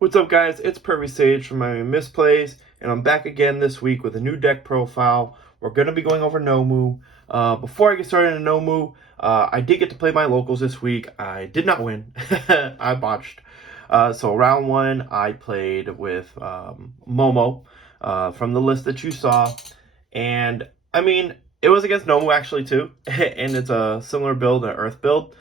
What's up, guys? It's Pervy Sage from my Misplays, and I'm back again this week with a new deck profile. We're going to be going over Nomu. Before I get started in Nomu, I did get to play my locals this week. I did not win. I botched. So round one, I played with Momo from the list that you saw. And, I mean, it was against Nomu actually, too. And it's a similar build, an Earth build.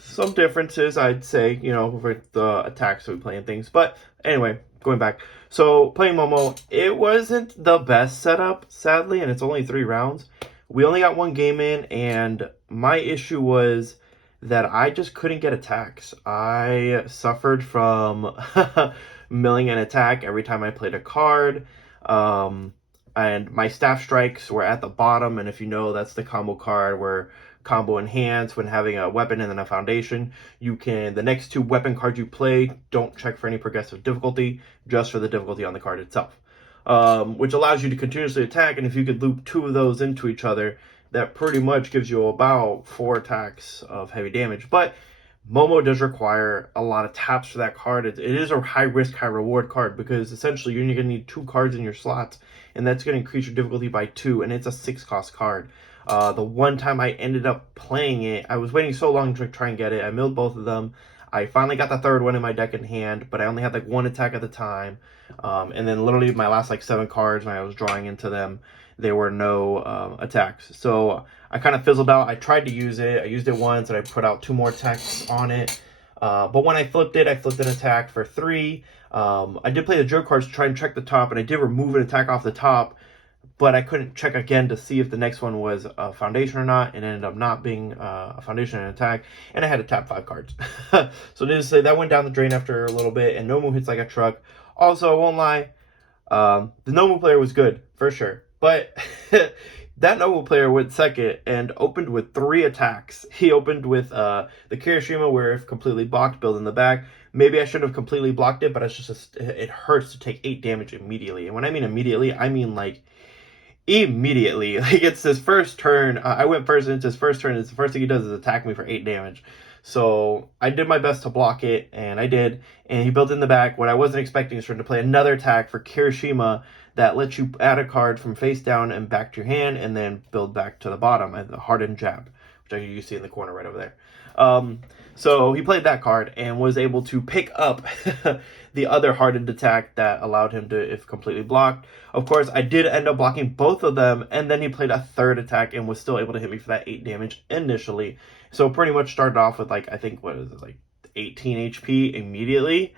Some differences, I'd say, with the attacks that we play and things. But anyway, going back. So playing Momo, it wasn't the best setup, sadly, and it's only 3 rounds. We only got 1 game in, and my issue was that I just couldn't get attacks. I suffered from milling an attack every time I played a card. And my staff strikes were at the bottom, and if you know, that's the combo card where combo enhance when having a weapon and then a foundation. You can, the next 2 weapon cards you play, don't check for any progressive difficulty, just for the difficulty on the card itself. Which allows you to continuously attack, and if you could loop 2 of those into each other, that pretty much gives you about 4 attacks of heavy damage. But Momo does require a lot of taps for that card. It is a high risk, high reward card, because essentially you're going to need 2 cards in your slots, and that's going to increase your difficulty by 2, and it's a 6 cost card. The one time I ended up playing it, I was waiting so long to try and get it. I milled both of them. I finally got the 3rd one in my deck in hand, but I only had like 1 attack at the time. And then literally my last like 7 cards, when I was drawing into them, there were no attacks. So I kind of fizzled out. I tried to use it. I used it once, and I put out 2 more attacks on it. But when I flipped an attack for 3. I did play the joke cards to try and check the top, and I did remove an attack off the top, but I couldn't check again to see if the next one was a foundation or not. It ended up not being a foundation and attack, and I had to tap 5 cards. So needless to say, that went down the drain after a little bit, and Nomu hits like a truck. Also, I won't lie, the Nomu player was good, for sure. But that Nomu player went second and opened with 3 attacks. He opened with the Kirishima, where if completely blocked, build in the back. Maybe I shouldn't have completely blocked it, but it's just it hurts to take 8 damage immediately. And when I mean immediately, I mean like immediately. Like, it's his first turn. I went first, and it's his first turn. It's the first thing he does is attack me for 8 damage. So I did my best to block it, and I did. And he built in the back. What I wasn't expecting is for him to play another attack for Kirishima that lets you add a card from face down and back to your hand, and then build back to the bottom at the Hardened Jab, which you see in the corner right over there. So he played that card and was able to pick up the other hardened attack that allowed him to, if completely blocked. Of course, I did end up blocking both of them, and then he played a 3rd attack and was still able to hit me for that 8 damage initially. So pretty much started off with like, I think, what is it, like 18 HP immediately.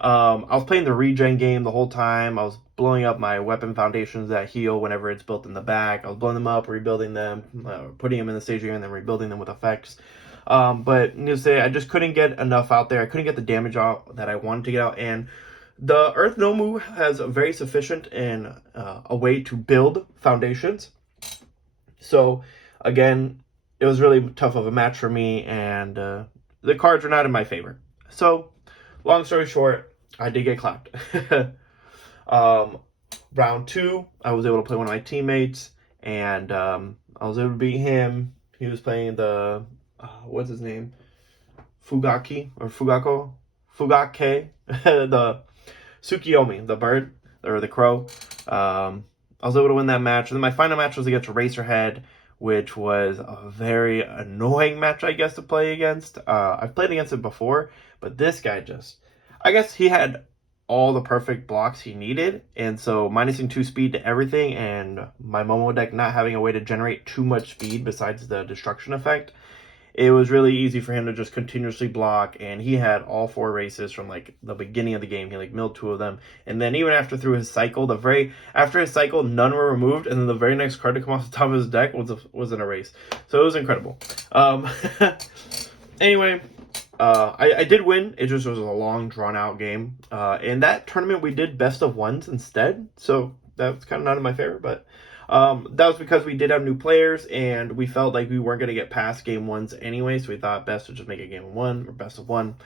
I was playing the regen game the whole time. I was blowing up my weapon foundations that heal whenever it's built in the back. I was blowing them up, rebuilding them, putting them in the staging, and then rebuilding them with effects. But needless to say, I just couldn't get enough out there. I couldn't get the damage out that I wanted to get out. And the Earth Nomu has a very sufficient and a way to build foundations. So, again, it was really tough of a match for me, and the cards were not in my favor. So, long story short, I did get clapped. Round 2, I was able to play one of my teammates, and I was able to beat him. He was playing the, what's his name? Fugake, the Tsukiyomi, the bird, or the crow. I was able to win that match. And then my final match was against Racerhead, which was a very annoying match, I guess, to play against. I've played against it before, but this guy I guess he had all the perfect blocks he needed, and so minusing 2 speed to everything, and my Momo deck not having a way to generate too much speed besides the destruction effect, it was really easy for him to just continuously block, and he had all 4 races from like the beginning of the game. He like milled 2 of them, and then even after through his cycle, after his cycle, none were removed, and then the very next card to come off the top of his deck was an erase. So it was incredible. Anyway, I did win. It just was a long, drawn-out game. In that tournament, we did best of 1s instead, so that's kind of not in my favor, but that was because we did have new players, and we felt like we weren't going to get past game 1s anyway, so we thought best to just make a game of 1 or best of 1.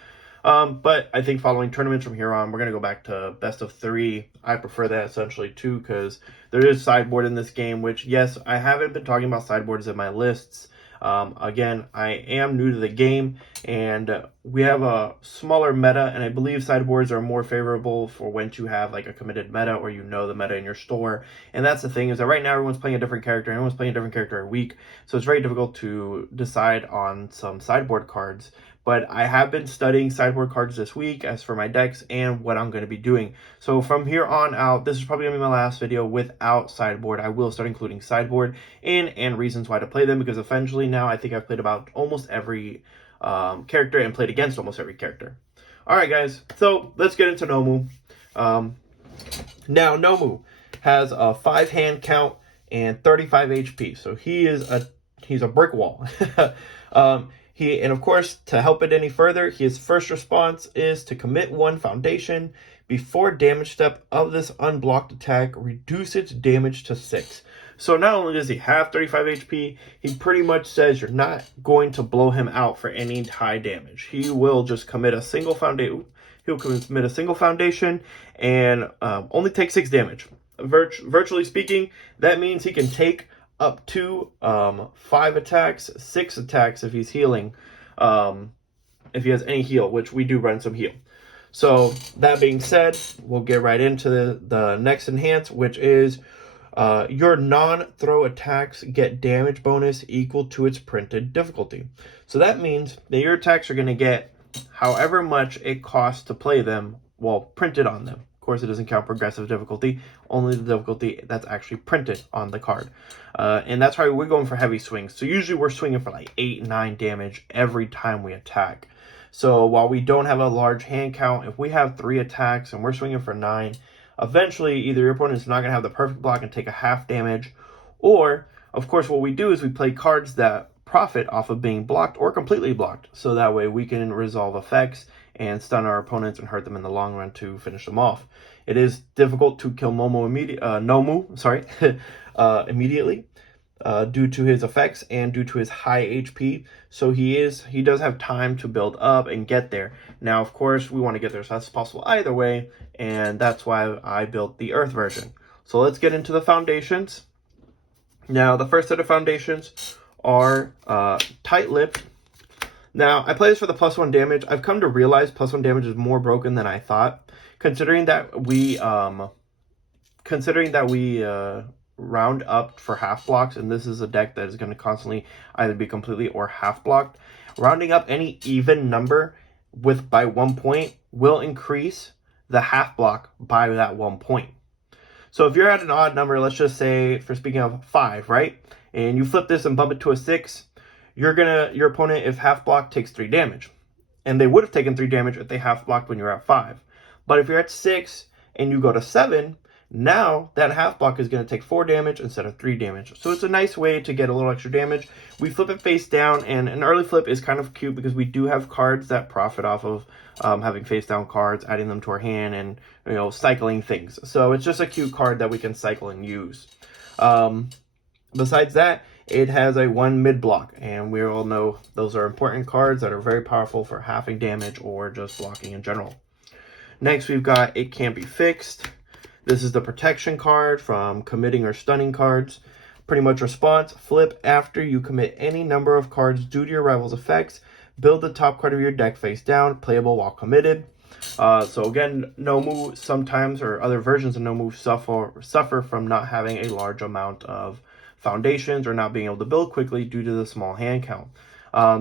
But I think following tournaments from here on, we're going to go back to best of 3. I prefer that essentially too, because there is sideboard in this game, which, yes, I haven't been talking about sideboards in my lists. Again, I am new to the game, and we have a smaller meta, and I believe sideboards are more favorable for when you have like a committed meta, or you know the meta in your store. And that's the thing, is that right now everyone's playing a different character, and everyone's playing a different character every week, so it's very difficult to decide on some sideboard cards. But I have been studying sideboard cards this week as for my decks and what I'm going to be doing. So from here on out, this is probably going to be my last video without sideboard. I will start including sideboard and reasons why to play them, because eventually now I think I've played about almost every character and played against almost every character. Alright guys, so let's get into Nomu. Now Nomu has a 5 hand count and 35 HP, so he's a brick wall. And of course, to help it any further, his first response is to commit 1 foundation. Before damage step of this unblocked attack, reduce its damage to 6. So not only does he have 35 HP, he pretty much says you're not going to blow him out for any high damage. He will just commit a single foundation. He'll commit a single foundation and only take 6 damage. Virtually speaking, that means he can take up to 5 attacks, 6 attacks if he's healing, if he has any heal, which we do run some heal. So that being said, we'll get right into the next enhance, which is your non-throw attacks get damage bonus equal to its printed difficulty. So that means that your attacks are going to get however much it costs to play them, well, printed on them. Of course, it doesn't count progressive difficulty, only the difficulty that's actually printed on the card. And that's why we're going for heavy swings. So usually we're swinging for like 8, 9 damage every time we attack. So while we don't have a large hand count, if we have 3 attacks and we're swinging for 9, eventually either your opponent's not going to have the perfect block and take a half damage, or, of course, what we do is we play cards that profit off of being blocked or completely blocked. So that way we can resolve effects and stun our opponents and hurt them in the long run to finish them off. It is difficult to kill Nomu immediately due to his effects and due to his high HP. So he does have time to build up and get there. Now, of course, we want to get there as fast as possible either way, and that's why I built the Earth version. So let's get into the foundations. Now, the first set of foundations are tight-lipped. Now, I play this for the +1 damage. I've come to realize +1 damage is more broken than I thought, considering that we round up for half blocks, and this is a deck that is going to constantly either be completely or half blocked. Rounding up any even number by 1 point will increase the half block by that 1 point. So if you're at an odd number, let's just say, for speaking of 5, right? And you flip this and bump it to a 6, your opponent, if half blocked, takes 3 damage. And they would have taken 3 damage if they half blocked when you're at 5. But if you're at 6 and you go to 7, now that half block is going to take 4 damage instead of 3 damage. So it's a nice way to get a little extra damage. We flip it face down, and an early flip is kind of cute because we do have cards that profit off of having face down cards, adding them to our hand, and cycling things. So it's just a cute card that we can cycle and use. Besides that, it has a 1 mid block, and we all know those are important cards that are very powerful for halving damage or just blocking in general. Next, we've got It Can't Be Fixed. This is the protection card from committing or stunning cards. Pretty much response: flip after you commit any number of cards due to your rival's effects. Build the top card of your deck face down, playable while committed. So again, Nomu sometimes, or other versions of Nomu, suffer from not having a large amount of foundations or not being able to build quickly due to the small hand count.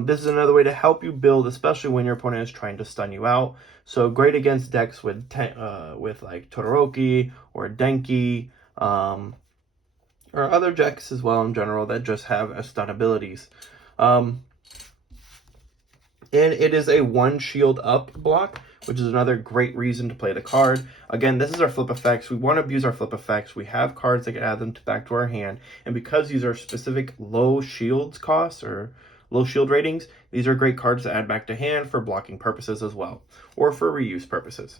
This is another way to help you build, especially when your opponent is trying to stun you out. So great against decks with like Todoroki or Denki, or other decks as well in general that just have stun abilities. And it is a 1 shield up block, which is another great reason to play the card. Again, this is our flip effects. We want to abuse our flip effects. We have cards that can add them back to our hand. And because these are specific low shields costs or low shield ratings, these are great cards to add back to hand for blocking purposes as well, or for reuse purposes.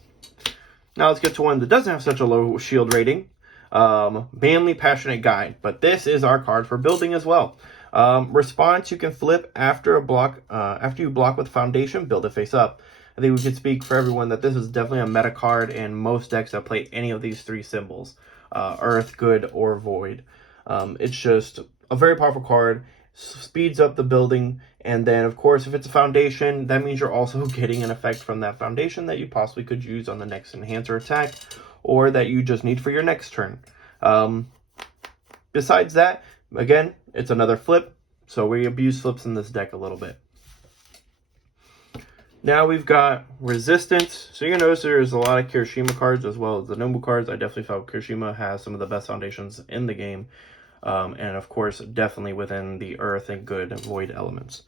Now let's get to one that doesn't have such a low shield rating. Manly Passionate Guide. But this is our card for building as well. Response: you can flip after you block with Foundation, build it face up. I think we could speak for everyone that this is definitely a meta card in most decks that play any of these 3 symbols, Earth, Good, or Void. It's just a very powerful card. speeds up the building. And then, of course, if it's a foundation, that means you're also getting an effect from that foundation that you possibly could use on the next enhancer attack, or that you just need for your next turn. Besides that, again, it's another flip, so we abuse flips in this deck a little bit. Now we've got resistance. So you're gonna notice there's a lot of Kirishima cards as well as the Nomu cards. I definitely felt Kirishima has some of the best foundations in the game. And of course, definitely within the earth and good void elements.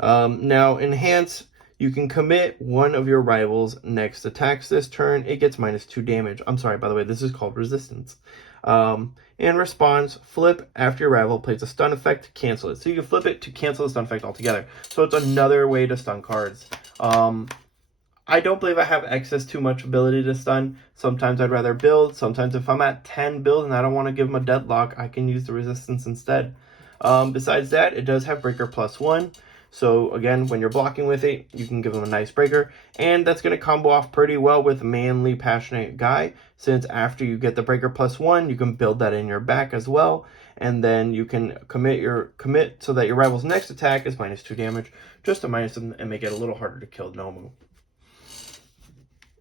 Now, enhance, you can commit one of your rivals' next attacks this turn. It gets -2 damage. I'm sorry, by the way, this is called resistance. And response, flip after your rival plays a stun effect to cancel it. So you can flip it to cancel the stun effect altogether. So it's another way to stun cards. I don't believe I have access to much ability to stun. Sometimes I'd rather build. Sometimes if I'm at 10 build and I don't want to give them a deadlock, I can use the resistance instead. Besides that, it does have breaker +1. So again, when you're blocking with it, you can give them a nice breaker. And that's going to combo off pretty well with Manly Passionate Guy, since after you get the breaker +1, you can build that in your back as well. And then you can commit so that your rival's next attack is -2 damage, just to minus them and make it a little harder to kill Nomu.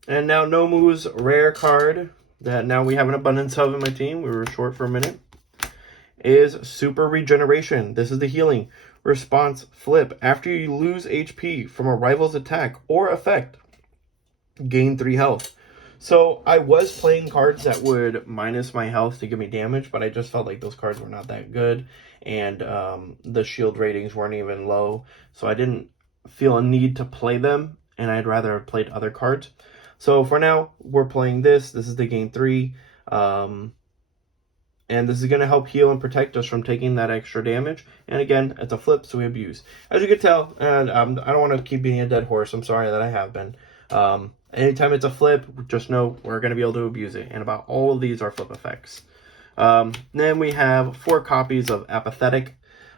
And now Nomu's rare card that now we have an abundance of in my team, we were short for a minute, is Super Regeneration. This is the healing. Response, flip. After you lose HP from a rival's attack or effect, gain 3 health. So I was playing cards that would minus my health to give me damage, but I just felt like those cards were not that good. And the shield ratings weren't even low. So I didn't feel a need to play them, and I'd rather have played other cards. So for now, we're playing this. This is the gain 3. And this is going to help heal and protect us from taking that extra damage. And again, it's a flip, so we abuse. As you can tell, and I don't want to keep being a dead horse. I'm sorry that I have been. Anytime it's a flip, just know we're going to be able to abuse it. And about all of these are flip effects. Then we have 4 copies of Apathetic.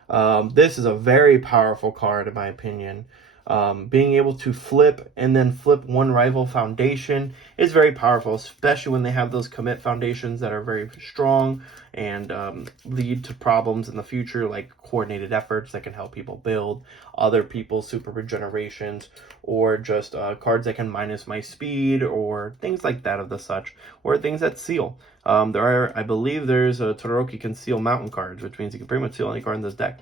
This is a very powerful card, in my opinion. Being able to flip and then flip one rival foundation is very powerful, especially when they have those commit foundations that are very strong and lead to problems in the future, like coordinated efforts that can help people build, other people's super regenerations, or just cards that can minus my speed, or things like that of the such, or things that seal. I believe there's a Todoroki can seal mountain cards, which means you can pretty much seal any card in this deck.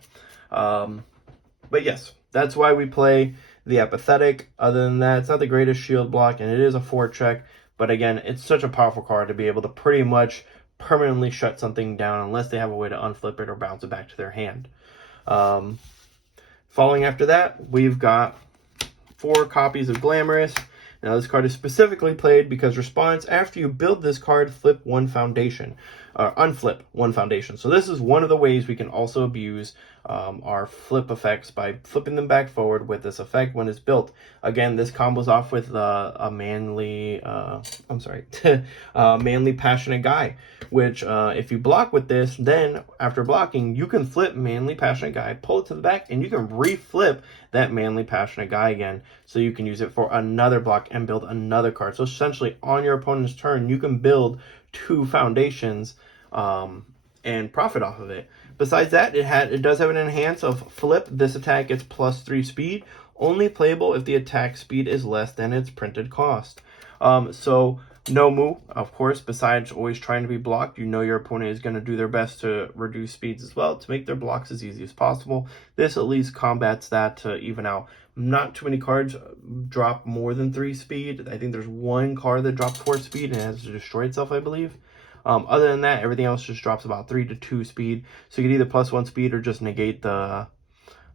But yes, that's why we play the Apathetic. Other than that, it's not the greatest shield block, and it is a 4-check. But again, it's such a powerful card to be able to pretty much permanently shut something down unless they have a way to unflip it or bounce it back to their hand. Following after that, we've got 4 copies of Glamorous. Now, this card is specifically played because response, after you build this card, flip 1 foundation, or unflip 1 foundation. So this is one of the ways we can also abuse our flip effects by flipping them back forward with this effect when it's built. Again, this combos off with a manly, manly passionate guy, which if you block with this, then after blocking, you can flip manly passionate guy, pull it to the back, and you can reflip that manly passionate guy again. So you can use it for another block and build another card. So essentially, on your opponent's turn, you can build 2 foundations and profit off of it. Besides that, it does have an enhance of flip. This attack gets +3 speed, only playable if the attack speed is less than its printed cost. So Nomu, of course, besides always trying to be blocked, you know your opponent is going to do their best to reduce speeds as well to make their blocks as easy as possible. This at least combats that to even out. Not too many cards drop more than 3 speed. I think there's 1 card that drops 4 speed and it has to destroy itself, I believe. Other than that, everything else just drops about 3 to 2 speed. So you can either +1 speed or just negate the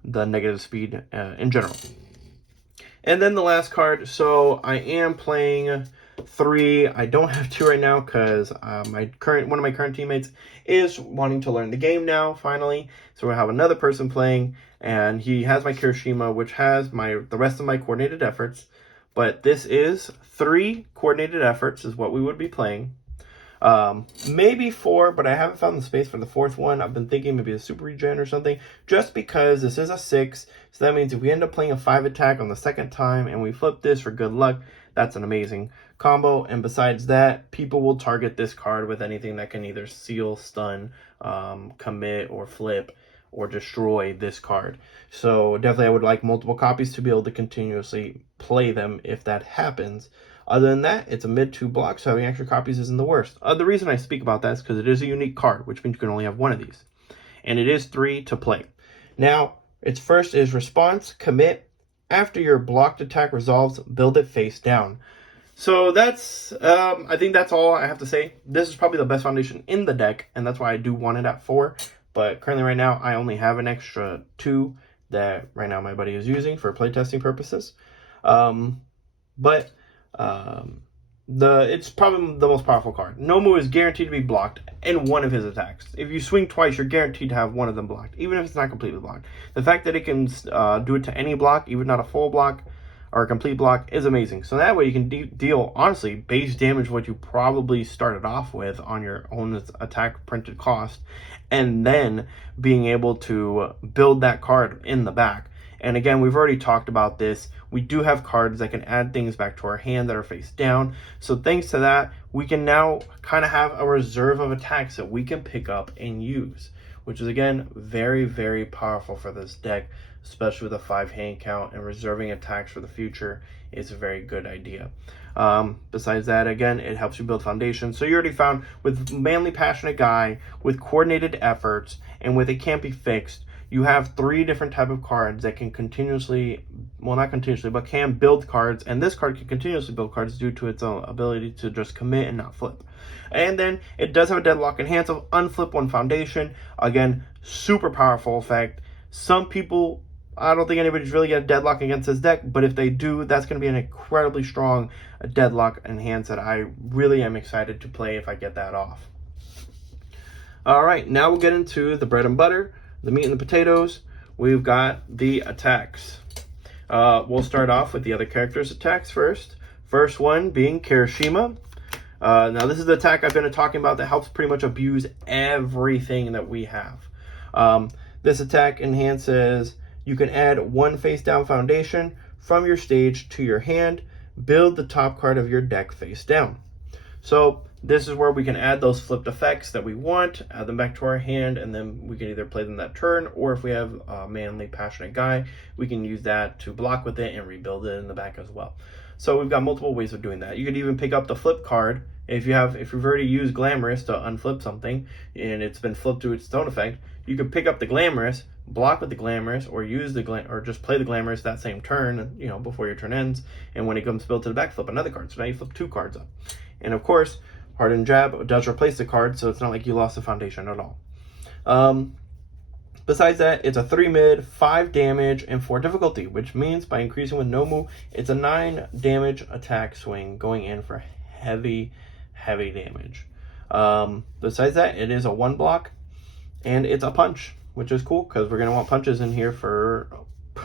negative speed in general. And then the last card. So I am playing 3. I don't have 2 right now because one of my current teammates is wanting to learn the game now, finally. So we have another person playing, and he has my Kirishima, which has the rest of my coordinated efforts. But this is 3 coordinated efforts is what we would be playing. Maybe 4, but I haven't found the space for the 4th one. I've been thinking maybe a super regen or something, just because this is a 6. So that means if we end up playing a 5 attack on the 2nd time and we flip this for good luck, that's an amazing combo. And besides that, people will target this card with anything that can either seal, stun, commit, or flip, or destroy this card. So definitely I would like multiple copies to be able to continuously play them if that happens. Other than that, it's a mid 2 block, so having extra copies isn't the worst. The reason I speak about that is because it is a unique card, which means you can only have one of these. And it is 3 to play. Now, its first is response, commit. After your blocked attack resolves, build it face down. So that's, I think that's all I have to say. This is probably the best foundation in the deck, and that's why I do want it at 4. But currently right now, I only have an extra 2 that right now my buddy is using for playtesting purposes. It's probably the most powerful card. Nomu is guaranteed to be blocked in one of his attacks. If you swing twice, you're guaranteed to have one of them blocked, even if it's not completely blocked. The fact that it can do it to any block, even not a full block or a complete block, is amazing. So that way you can deal, honestly, base damage what you probably started off with on your own attack printed cost, and then being able to build that card in the back. And again, we've already talked about this. We do have cards that can add things back to our hand that are face down. So thanks to that, we can now kind of have a reserve of attacks that we can pick up and use, which is, again, very, very powerful for this deck, especially with a 5 hand count, and reserving attacks for the future is a very good idea. Besides that, again, it helps you build foundation. So you already found with Manly Passionate Guy, with Coordinated Efforts, and with It Can't Be Fixed, you have 3 different type of cards that can continuously, well, not continuously, but can build cards. And this card can continuously build cards due to its own ability to just commit and not flip. And then it does have a deadlock enhance of unflip 1 foundation. Again, super powerful effect. Some people, I don't think anybody's really got a deadlock against this deck, but if they do, that's going to be an incredibly strong deadlock enhance that I really am excited to play if I get that off. All right, now we'll get into the bread and butter, the meat and the potatoes. We've got the attacks. We'll start off with the other characters' attacks first. First one being KIRISHIMA. Now this is the attack I've been talking about that helps pretty much abuse everything that we have. This attack enhances, you can add 1 face down foundation from your stage to your hand. Build the top card of your deck face down. So this is where we can add those flipped effects that we want, add them back to our hand, and then we can either play them that turn, or if we have a Manly Passionate Guy, we can use that to block with it and rebuild it in the back as well. So we've got multiple ways of doing that. You could even pick up the flip card. If you've already used Glamorous to unflip something and it's been flipped to its own effect, you could pick up the Glamorous, block with the Glamorous, or use the or just play the Glamorous that same turn, before your turn ends, and when it comes built to the back, flip another card. So now you flip 2 cards up. And of course, Hardened Jab does replace the card, so it's not like you lost the foundation at all. Besides that, it's a 3 mid, 5 damage, and 4 difficulty, which means by increasing with Nomu, it's a 9 damage attack swing going in for heavy damage. Besides that, it is a 1 block, and it's a punch, which is cool because we're going to want punches in here for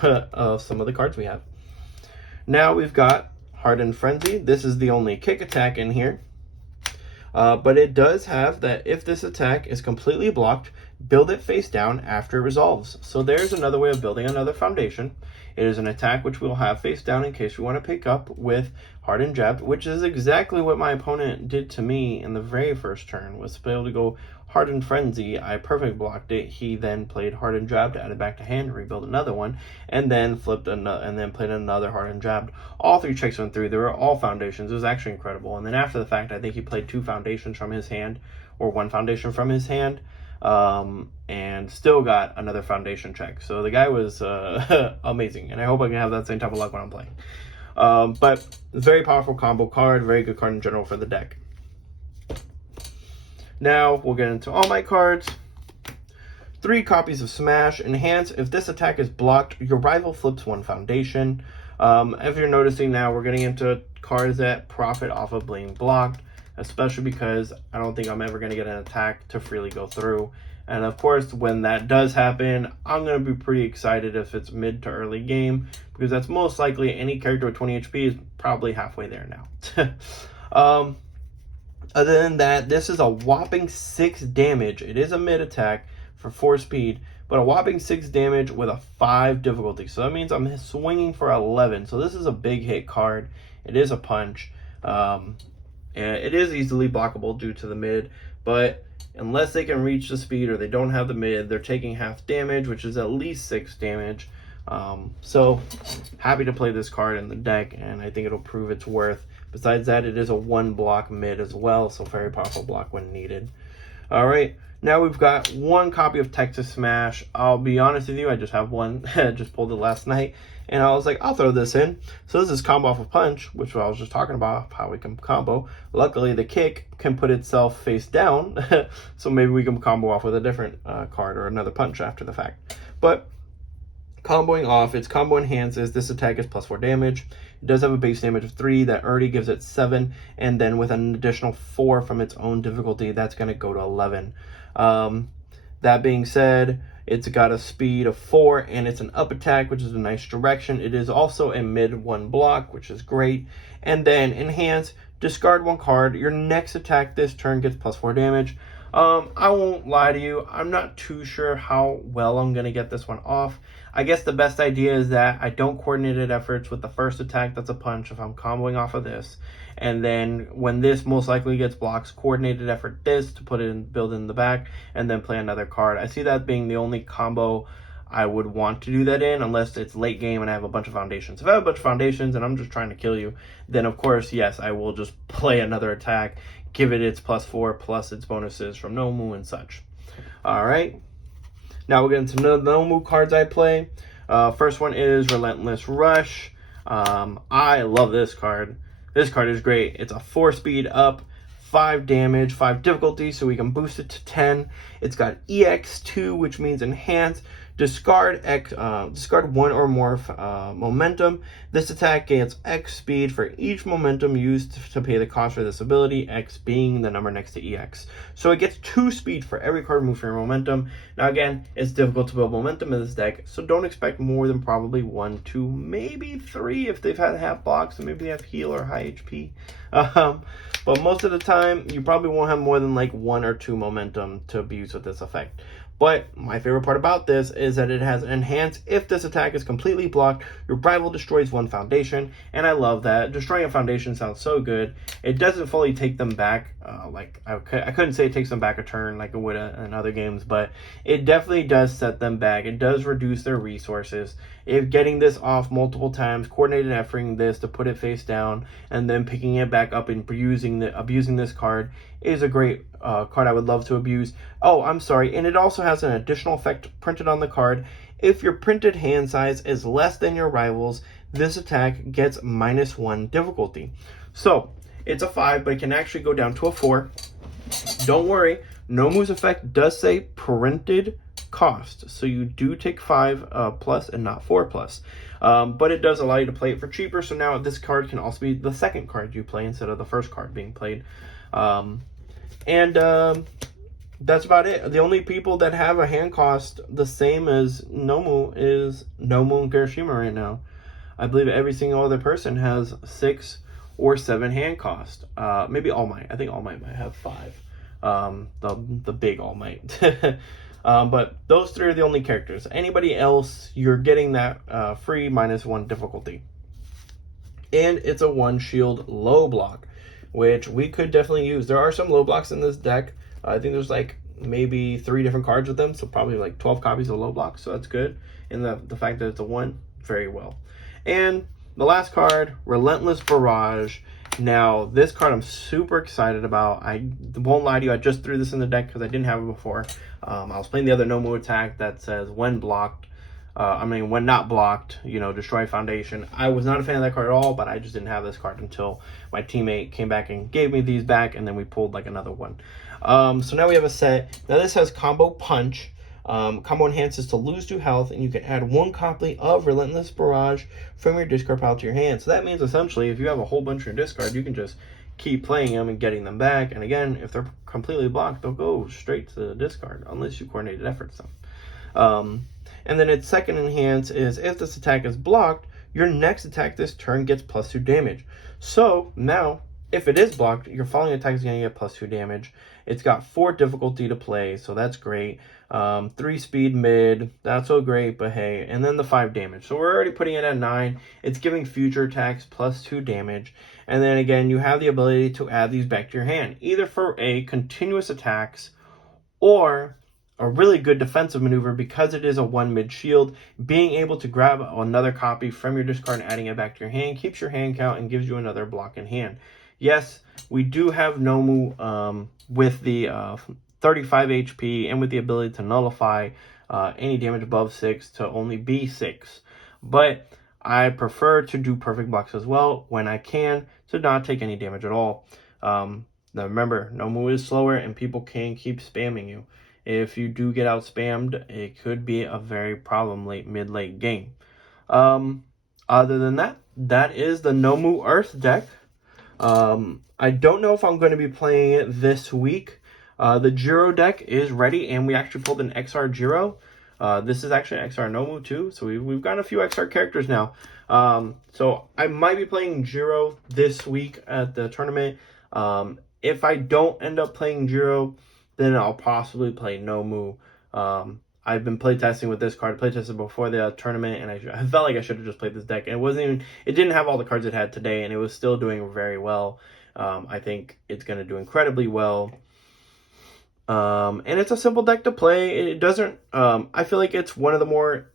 some of the cards we have. Now we've got Hardened Frenzy. This is the only kick attack in here. But it does have that if this attack is completely blocked, build it face down after it resolves. So there's another way of building another foundation. It is an attack which we'll have face down in case we want to pick up with Hardened Jab, which is exactly what my opponent did to me in the very first turn, was to be able to go Hardened Frenzy. I perfect blocked it. He then played Hardened Jab to add it back to hand, rebuild another one, and then flipped another, and then played another Hardened Jab. All 3 checks went through. They were all foundations. It was actually incredible. And then after the fact, I think he played 2 foundations from his hand, or 1 foundation from his hand, and still got another foundation check. So the guy was amazing, and I hope I can have that same type of luck when I'm playing. But very powerful combo card, very good card in general for the deck. Now we'll get into all my cards. 3 copies of Smash. Enhance. If this attack is blocked, your rival flips 1 foundation. If you're noticing now, we're getting into cards that profit off of being blocked, especially because I don't think I'm ever going to get an attack to freely go through. And of course, when that does happen, I'm going to be pretty excited if it's mid to early game, because that's most likely any character with 20 HP is probably halfway there now. Other than that, this is a whopping 6 damage. It is a mid attack for 4 speed, but a whopping 6 damage with a 5 difficulty. So that means I'm swinging for 11. So this is a big hit card. It is a punch. And it is easily blockable due to the mid, but unless they can reach the speed or they don't have the mid, they're taking half damage, which is at least 6 damage. So happy to play this card in the deck, and I think it'll prove its worth. Besides that, it is a 1-block mid as well, so very powerful block when needed. All right, now we've got 1 copy of Texas Smash. I'll be honest with you, I just have one. I just pulled it last night, and I was like, I'll throw this in. So this is combo off of Punch, which I was just talking about, how we can combo. Luckily, the kick can put itself face down, so maybe we can combo off with a different card or another punch after the fact. But comboing off, its combo enhances. This attack is +4 damage. It does have a base damage of 3 that already gives it 7, and then with an additional 4 from its own difficulty, that's going to go to 11. That being said, it's got a speed of 4, and it's an up attack, which is a nice direction. It is also a mid 1 block, which is great. And then enhance, discard 1 card. Your next attack this turn gets +4 damage. I won't lie to you, I'm not too sure how well I'm going to get this one off. I guess the best idea is that I don't coordinated efforts with the first attack that's a punch if I'm comboing off of this. And then when this most likely gets blocks, coordinated effort this to put it in, build in the back, and then play another card. I see that being the only combo I would want to do that in, unless it's late game and I have a bunch of foundations. If I have a bunch of foundations and I'm just trying to kill you, then of course, yes, I will just play another attack, give it its +4 plus its bonuses from Nomu and such. All right, now we'll get into the Nomu cards I play. First one is Relentless Rush. I love this card. This card is great. It's a 4 speed up, 5 damage, 5 difficulty, so we can boost it to 10. It's got EX2, which means enhance. Discard 1 or more momentum. This attack gains X speed for each momentum used to pay the cost for this ability, X being the number next to EX. So it gets 2 speed for every card moved for your momentum. Now again, it's difficult to build momentum in this deck, so don't expect more than probably 1, 2, maybe 3 if they've had half blocks, and maybe they have heal or high HP. But most of the time, you probably won't have more than like 1 or 2 momentum to abuse with this effect. But my favorite part about this is that it has enhance. If this attack is completely blocked, your rival destroys 1 foundation, and I love that. Destroying a foundation sounds so good. It doesn't fully take them back, like I couldn't say it takes them back a turn like it would in other games, but it definitely does set them back. It does reduce their resources. If getting this off multiple times, coordinated efforting this to put it face down, and then picking it back up and abusing this card is a great card I would love to abuse. Oh, I'm sorry, and it also has an additional effect printed on the card. If your printed hand size is less than your rival's, this attack gets -1 difficulty. So it's a 5, but it can actually go down to a 4. Don't worry, Nomu's effect does say printed cost, so you do take 5 plus and not 4 plus. But it does allow you to play it for cheaper, so now this card can also be the second card you play instead of the first card being played. That's about it. The only people that have a hand cost the same as Nomu is Nomu and KIRISHIMA right now. I believe every single other person has 6 or 7 hand cost. Maybe ALMIGHT. I think ALMIGHT might have 5. The big ALMIGHT. But those 3 are the only characters. Anybody else, you're getting that free -1 difficulty. And it's a 1 shield low block, which we could definitely use. There are some low blocks in this deck. I think there's like maybe 3 different cards with them, so probably like 12 copies of low blocks, so that's good. And the fact that it's a 1, very well. And the last card, Relentless Barrage. Now, this card I'm super excited about. I won't lie to you, I just threw this in the deck because I didn't have it before. I was playing the other Nomu attack that says when blocked, when not blocked, destroy foundation. I was not a fan of that card at all, but I just didn't have this card until my teammate came back and gave me these back, and then we pulled like another one. So now we have a set. Now this has combo punch. Combo enhances to lose 2 health, and you can add 1 copy of Relentless Barrage from your discard pile to your hand. So that means essentially if you have a whole bunch in your discard, you can just keep playing them and getting them back. And again, if they're completely blocked, they'll go straight to the discard unless you coordinated efforts them. And then its second enhance is if this attack is blocked, your next attack this turn gets +2 damage. So now, if it is blocked, your following attack is going to get +2 damage. It's got 4 difficulty to play, so that's great. 3 speed mid, not so great, but hey. And then the 5 damage. So we're already putting it at 9. It's giving future attacks +2 damage. And then again, you have the ability to add these back to your hand, either for continuous attacks or a really good defensive maneuver because it is a 1 mid shield. Being able to grab another copy from your discard and adding it back to your hand keeps your hand count and gives you another block in hand. Yes, we do have Nomu with the 35 HP and with the ability to nullify any damage above 6 to only be 6. But I prefer to do perfect blocks as well when I can to not take any damage at all. Now remember, Nomu is slower and people can keep spamming you. If you do get out spammed, it could be a very problem mid-late game. Other than that, that is the Nomu Earth deck. I don't know if I'm going to be playing it this week. The Jiro deck is ready, and we actually pulled an XR Jiro. This is actually an XR Nomu too, so we've got a few XR characters now. So I might be playing Jiro this week at the tournament. If I don't end up playing Jiro, then I'll possibly play Nomu. I've been playtesting with this card. Playtested before the tournament, and I felt like I should have just played this deck. And it didn't have all the cards it had today, and it was still doing very well. I think it's going to do incredibly well. And it's a simple deck to play. It doesn't, I feel like it's one of the more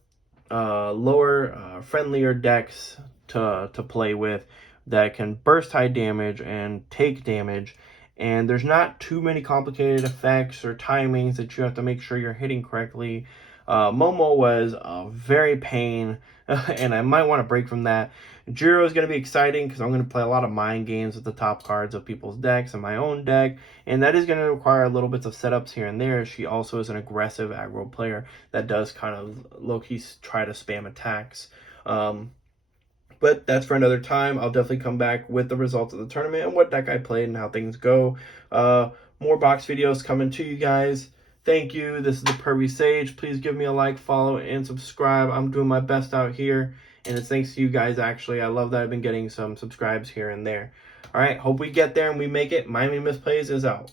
lower, friendlier decks to play with that can burst high damage and take damage. And there's not too many complicated effects or timings that you have to make sure you're hitting correctly. Momo was a very pain, and I might want to break from that. Jiro is going to be exciting because I'm going to play a lot of mind games with the top cards of people's decks and my own deck, and that is going to require a little bits of setups here and there. She also is an aggressive aggro player that does kind of low-key try to spam attacks. But that's for another time. I'll definitely come back with the results of the tournament and what deck I played and how things go. More box videos coming to you guys. Thank you. This is the Pervy Sage. Please give me a like, follow, and subscribe. I'm doing my best out here, and it's thanks to you guys, actually. I love that I've been getting some subscribes here and there. All right, hope we get there and we make it. Miami Misplays is out.